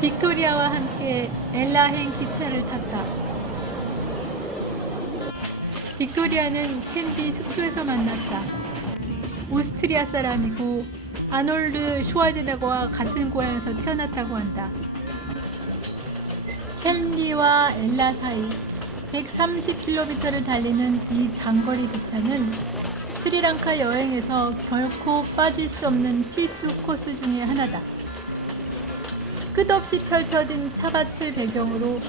빅토리아와 함께 엘라행 기차를 탔다. 빅토리아는 캔디 숙소에서 만났다. 오스트리아 사람이고 아놀드 슈와제네거와 같은 고향에서 태어났다고 한다. 캔디와 엘라 사이 130km를 달리는 이 장거리 기차는 스리랑카 여행에서 결코 빠질 수 없는 필수 코스 중에 하나다. 끝없이 펼쳐진 차밭을 배경으로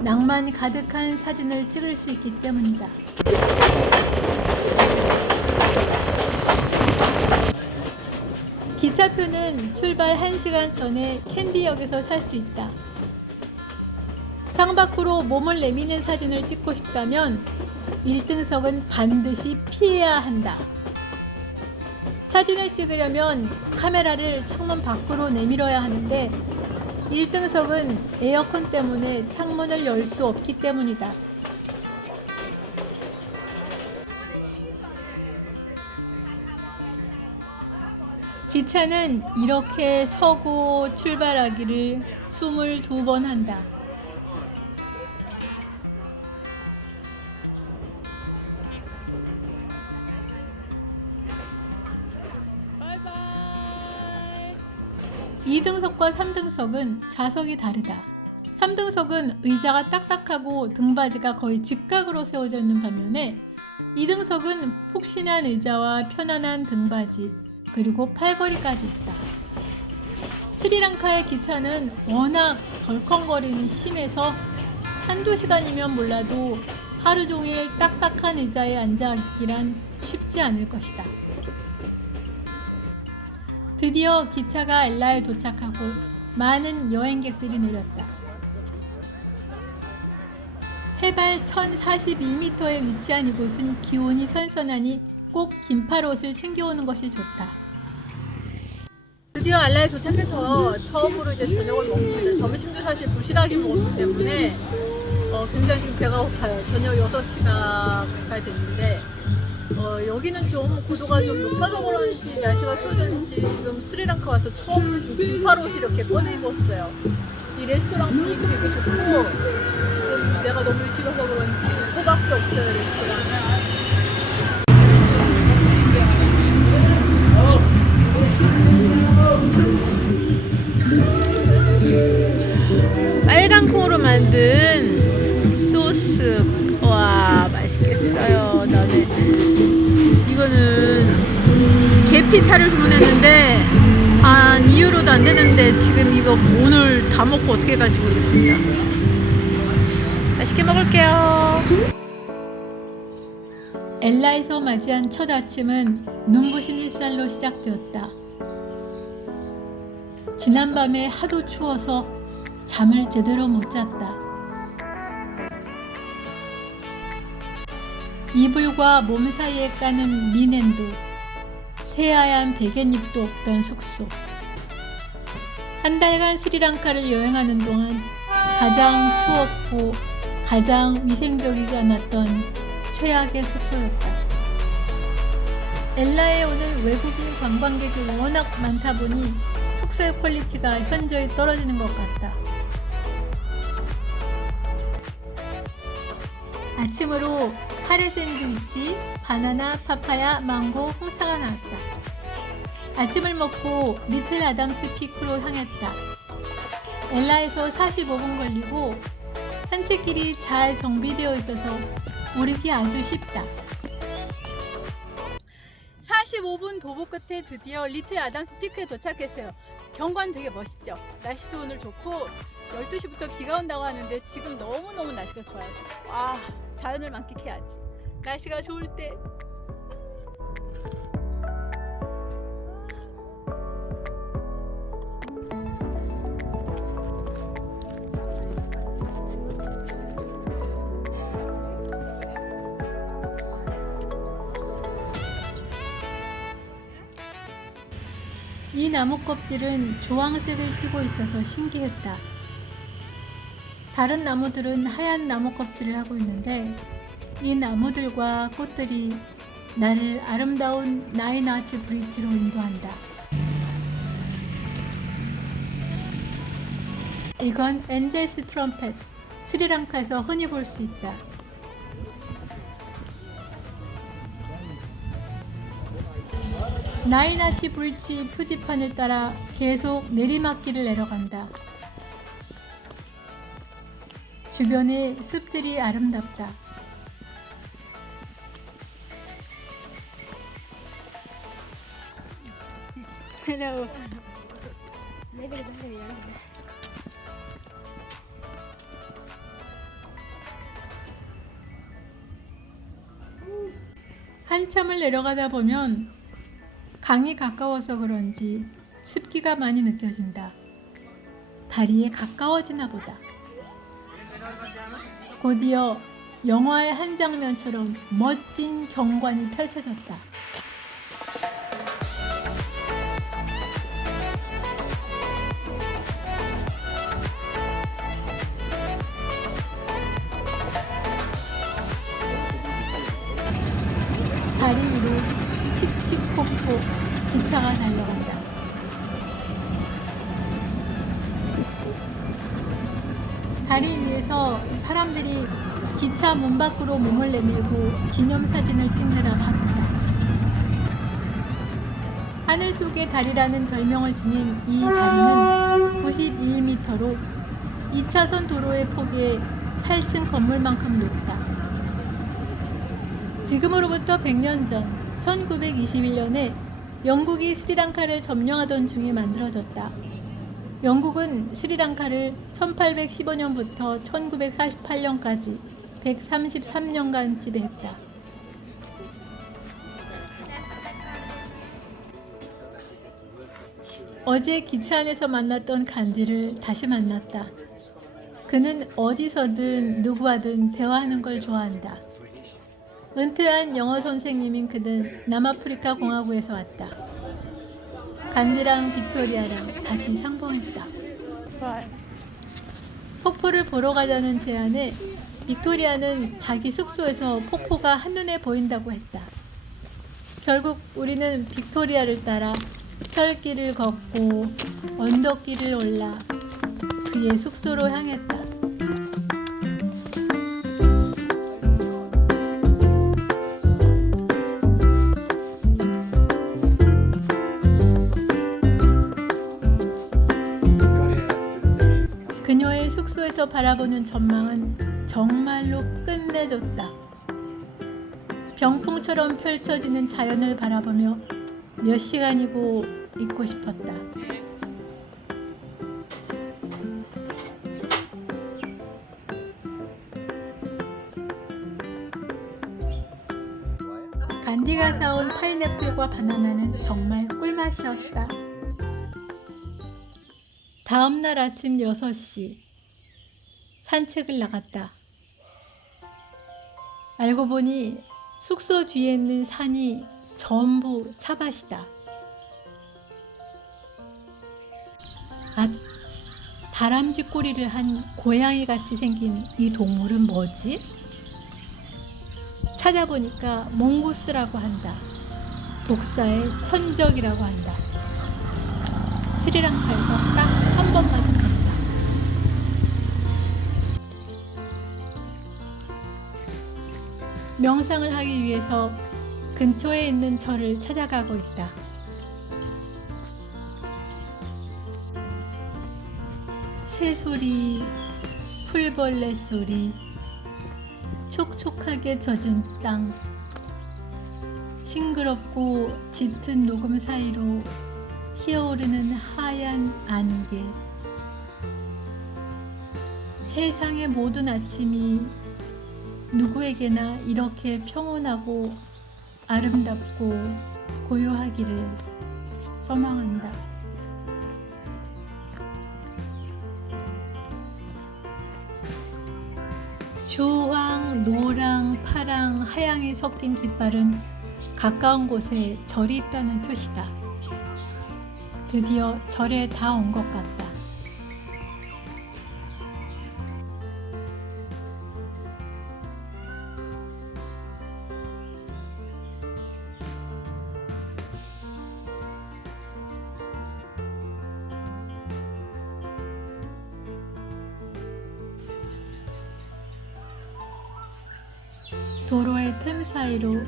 낭만 가득한 사진을 찍을 수 있기 때문이다. 기차표는 출발 1시간 전에 캔디역에서 살 수 있다. 창밖으로 몸을 내미는 사진을 찍고 싶다면 1등석은 반드시 피해야 한다. 사진을 찍으려면 카메라를 창문 밖으로 내밀어야 하는데 1등석은 에어컨 때문에 창문을 열 수 없기 때문이다. 기차는 이렇게 서고 출발하기를 22번 한다. 바이바이. 2등석과 3등석은 좌석이 다르다. 3등석은 의자가 딱딱하고 등받이가 거의 직각으로 세워져 있는 반면에 2등석은 푹신한 의자와 편안한 등받이 그리고 팔걸이까지 있다. 스리랑카의 기차는 워낙 덜컹거림이 심해서 한두 시간이면 몰라도 하루 종일 딱딱한 의자에 앉아 있기란 쉽지 않을 것이다. 드디어 기차가 엘라에 도착하고 많은 여행객들이 내렸다. 해발 1042m에 위치한 이곳은 기온이 선선하니 꼭 긴팔옷을 챙겨오는 것이 좋다. 드디어 알라에 도착해서 처음으로 이제 저녁을 먹습니다. 점심도 사실 부실하게 먹었기 때문에 굉장히 지금 배가 고파요. 저녁 6시가 가까이 됐는데 여기는 좀 고도가 좀 높아서 그런지 날씨가 추워졌는지 지금 스리랑카 와서 처음으로 지금 긴팔옷을 이렇게 꺼내 입었어요. 이 레스토랑 분위기 되게 좋고 지금 내가 너무 일찍 와서 그런지 저밖에 없어요. 레스토랑은. 빨간 콩으로 만든 소스. 와, 맛있겠어요. 이거는 계피차를 주문했는데 한 2유로도 안 되는데 지금 이거 오늘 다 먹고 어떻게 갈지 모르겠습니다. 맛있게 먹을게요. 엘라에서 맞이한 첫 아침은 눈부신 햇살로 시작되었다. 지난밤에 하도 추워서 잠을 제대로 못 잤다. 이불과 몸 사이에 까는 리넨도 새하얀 베갯잎도 없던 숙소. 한 달간 스리랑카를 여행하는 동안 가장 추웠고 가장 위생적이지 않았던 최악의 숙소였다. 엘라에 오는 외국인 관광객이 워낙 많다 보니 숙소의 퀄리티가 현저히 떨어지는 것 같다. 아침으로 카레 샌드위치, 바나나, 파파야, 망고, 홍차가 나왔다. 아침을 먹고 리틀 아담스 피크로 향했다. 엘라에서 45분 걸리고 산책길이 잘 정비되어 있어서 오르기 아주 쉽다. 45분 도보 끝에 드디어 리틀 아담스 피크에 도착했어요. 경관 되게 멋있죠? 날씨도 오늘 좋고 12시부터 비가 온다고 하는데 지금 너무너무 날씨가 좋아요. 자연을 만끽해야지. 날씨가 좋을 때. 이 나무 껍질은 주황색을 띠고 있어서 신기했다. 다른 나무들은 하얀 나무 껍질을 하고 있는데 이 나무들과 꽃들이 나를 아름다운 나이나치 브릿지로 인도한다. 이건 엔젤스 트럼펫, 스리랑카에서 흔히 볼 수 있다. 나이나치 불치 표지판을 따라 계속 내리막길을 내려간다. 주변의 숲들이 아름답다. 한참을 내려가다 보면 강이 가까워서 그런지 습기가 많이 느껴진다. 다리에 가까워지나 보다. 곧이어 영화의 한 장면처럼 멋진 경관이 펼쳐졌다. 다리 위로 칙칙폭폭 기차가 달려간다. 다리 위에서 사람들이 기차 문 밖으로 몸을 내밀고 기념사진을 찍느라 바쁘다. 하늘 속의 달이라는 별명을 지닌 이 다리는 92m로 2차선 도로의 폭의 8층 건물만큼 높다. 지금으로부터 100년 전 1921년에 영국이 스리랑카를 점령하던 중에 만들어졌다. 영국은 스리랑카를 1815년부터 1948년까지 133년간 지배했다. 어제 기차 안에서 만났던 간디를 다시 만났다. 그는 어디서든 누구와든 대화하는 걸 좋아한다. 은퇴한 영어 선생님인 그는 남아프리카 공화국에서 왔다. 간디랑 빅토리아랑 다시 상봉했다. 폭포를 보러 가자는 제안에 빅토리아는 자기 숙소에서 폭포가 한눈에 보인다고 했다. 결국 우리는 빅토리아를 따라 철길을 걷고 언덕길을 올라 그의 숙소로 향했다. 그녀의 숙소에서 바라보는 전망은 정말로 끝내줬다. 병풍처럼 펼쳐지는 자연을 바라보며 몇 시간이고 있고 싶었다. 간디가 사온 파인애플과 바나나는 정말 꿀맛이었다. 다음날 아침 6시 산책을 나갔다. 알고 보니 숙소 뒤에 있는 산이 전부 차밭이다. 다람쥐 꼬리를 한 고양이같이 생긴 이 동물은 뭐지? 찾아보니까 몽구스라고 한다. 독사의 천적이라고 한다. 스리랑카에서 딱 한 번 마주쳤다. 명상을 하기 위해서 근처에 있는 절을 찾아가고 있다. 새소리, 풀벌레 소리, 촉촉하게 젖은 땅, 싱그럽고 짙은 녹음 사이로 튀어오르는 하얀 안개. 세상의 모든 아침이 누구에게나 이렇게 평온하고 아름답고 고요하기를 소망한다. 주황, 노랑, 파랑, 하양이 섞인 깃발은 가까운 곳에 절이 있다는 표시다. 드디어 절에 다 온 것 같다. 도로의 틈 사이로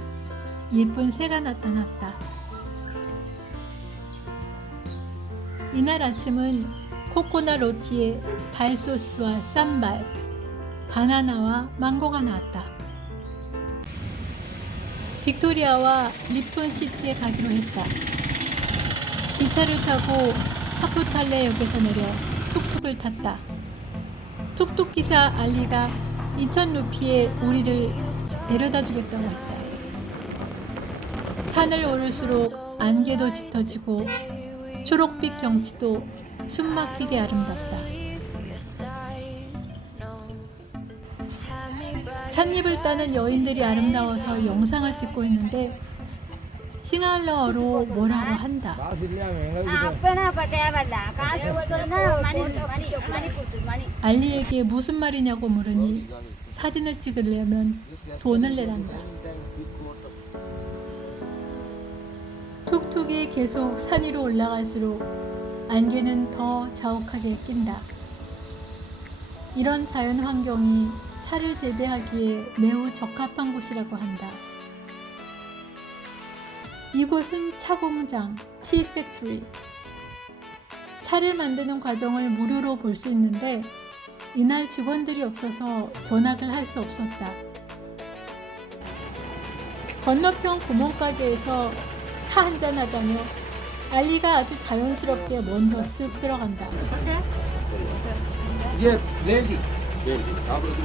예쁜 새가 나타났다. 이날 아침은 코코넛 로티에 달 소스와 쌈발, 바나나와 망고가 나왔다. 빅토리아와 립톤 시티에 가기로 했다. 기차를 타고 하프탈레 역에서 내려 툭툭을 탔다. 툭툭 기사 알리가 2,000루피에 우리를 데려다 주겠다고 했다. 산을 오를수록 안개도 짙어지고 초록빛 경치도 숨막히게 아름답다. 찻잎을 따는 여인들이 아름다워서 영상을 찍고 있는데 싱할러어로 뭐라고 한다. 알리에게 무슨 말이냐고 물으니 사진을 찍으려면 돈을 내란다. 툭툭이 계속 산 위로 올라갈수록 안개는 더 자욱하게 낀다. 이런 자연 환경이 차를 재배하기에 매우 적합한 곳이라고 한다. 이곳은 차 공장, 티 팩토리. 차를 만드는 과정을 무료로 볼 수 있는데 이날 직원들이 없어서 견학을 할 수 없었다. 건너편 구멍가게에서 차 한잔 하자며 알리가 아주 자연스럽게 먼저 쓱 들어간다. ये प्लेन की आप लोग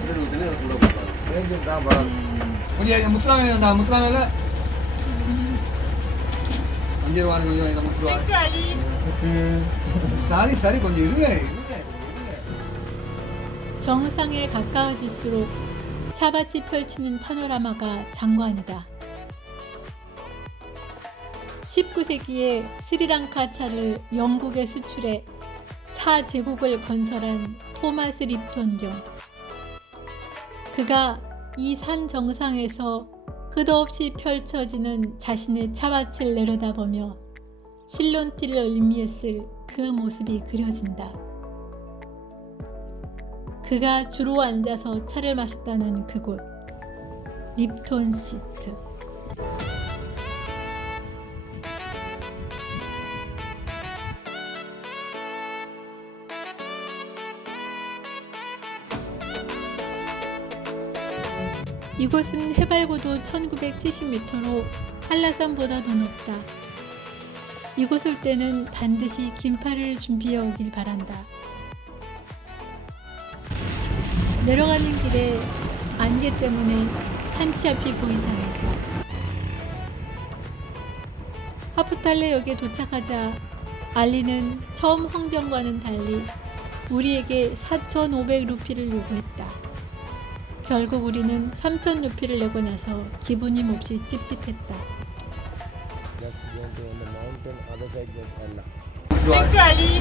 इधर उधर थोड़ा बहुत प्लेन की दाम बड़ा मुझे मुत्रा में ना मुत्रा में ले अंजर वाले को ये मुत्रा सारी सारी कौन जी रुके 정상에 가까워질수록 차밭이 펼치는 파노라마가 장관이다. 19세기에 스리랑카 차를 영국에 수출해 차 제국을 건설한 토마스 립톤 경. 그가 이 산 정상에서 끝없이 펼쳐지는 자신의 차밭을 내려다보며 실론티를 의미했을 그 모습이 그려진다. 그가 주로 앉아서 차를 마셨다는 그곳, 립톤 시트. 이곳은 해발고도 1970m로 한라산보다 더 높다. 이곳 올 때는 반드시 긴팔을 준비해 오길 바란다. 내려가는 길에 안개 때문에 한치 앞이 보이지 않는다. 하프탈레역에 도착하자 알리는 처음 흥정과는 달리 우리에게 4,500루피를 요구했다. 결국 우리는 3,000루피를 내고 나서 기분이 몹시 찝찝했다. Just going to on the mountain, other side get Allah. 땡큐 알리.